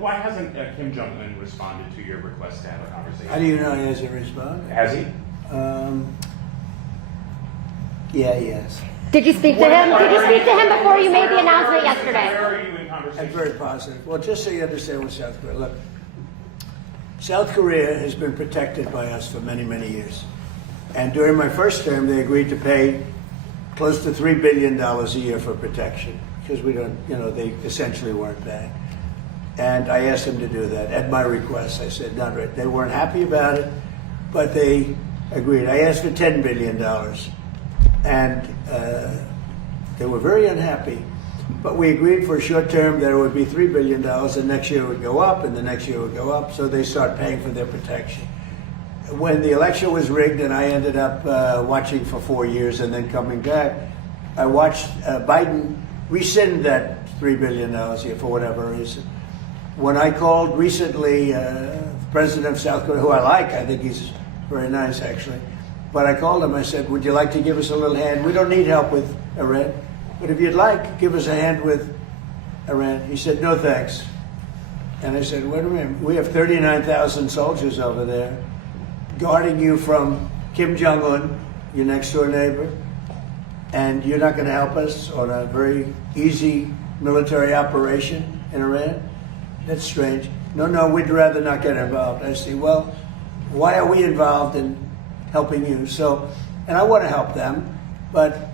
why hasn't Kim Jong-un responded to your request to have a conversation? How do you know he hasn't responded? Has he? Yeah, he has. Did you speak to him? Did you speak to him before you made the announcement Where yesterday? are you in I'm conversation? very positive. Well, just so you understand with South Korea, look, South Korea has been protected by us for many, many years. And during my first term, they agreed to pay close to $3 billion a year for protection because we don't, they essentially weren't paying. And I asked them to do that at my request. I said, not right. They weren't happy about it, but they agreed. I asked for $10 billion. And they were very unhappy. But we agreed for a short term that it would be $3 billion, and next year it would go up, and the next year it would go up, so they start paying for their protection. When the election was rigged and I ended up watching for 4 years and then coming back, I watched Biden rescind that $3 billion a year for whatever reason. When I called recently the president of South Korea, who I like, I think he's very nice actually, but I called him, I said, would you like to give us a little hand? We don't need help with Iran, but if you'd like, give us a hand with Iran. He said, no thanks. And I said, wait a minute, we have 39,000 soldiers over there guarding you from Kim Jong-un, your next door neighbor, and you're not going to help us on a very easy military operation in Iran? That's strange. No, we'd rather not get involved. I say, well, why are we involved in helping you? So, and I want to help them, but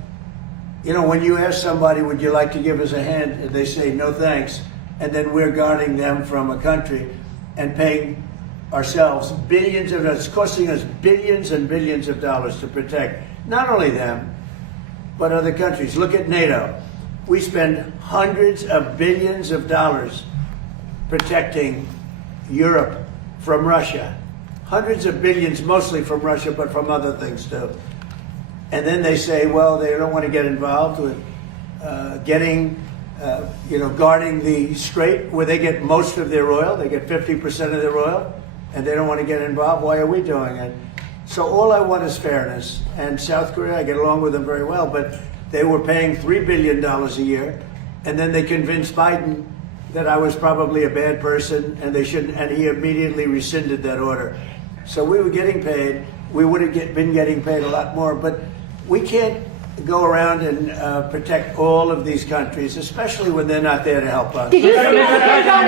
when you ask somebody, would you like to give us a hand, and they say, no thanks, and then we're guarding them from a country and paying ourselves billions of dollars, it's costing us billions and billions of dollars to protect not only them, but other countries. Look at NATO. We spend hundreds of billions of dollars protecting Europe from Russia. Hundreds of billions, mostly from Russia, but from other things too. And then they say, well, they don't want to get involved with guarding the strait where they get most of their oil. They get 50% of their oil, and they don't want to get involved. Why are we doing it? So all I want is fairness. And South Korea, I get along with them very well, but they were paying $3 billion a year, and then they convinced Biden that I was probably a bad person and they shouldn't, and he immediately rescinded that order. So we were getting paid. We would have been getting paid a lot more, but we can't go around and protect all of these countries, especially when they're not there to help us. Did you speak to Kim Jong-un?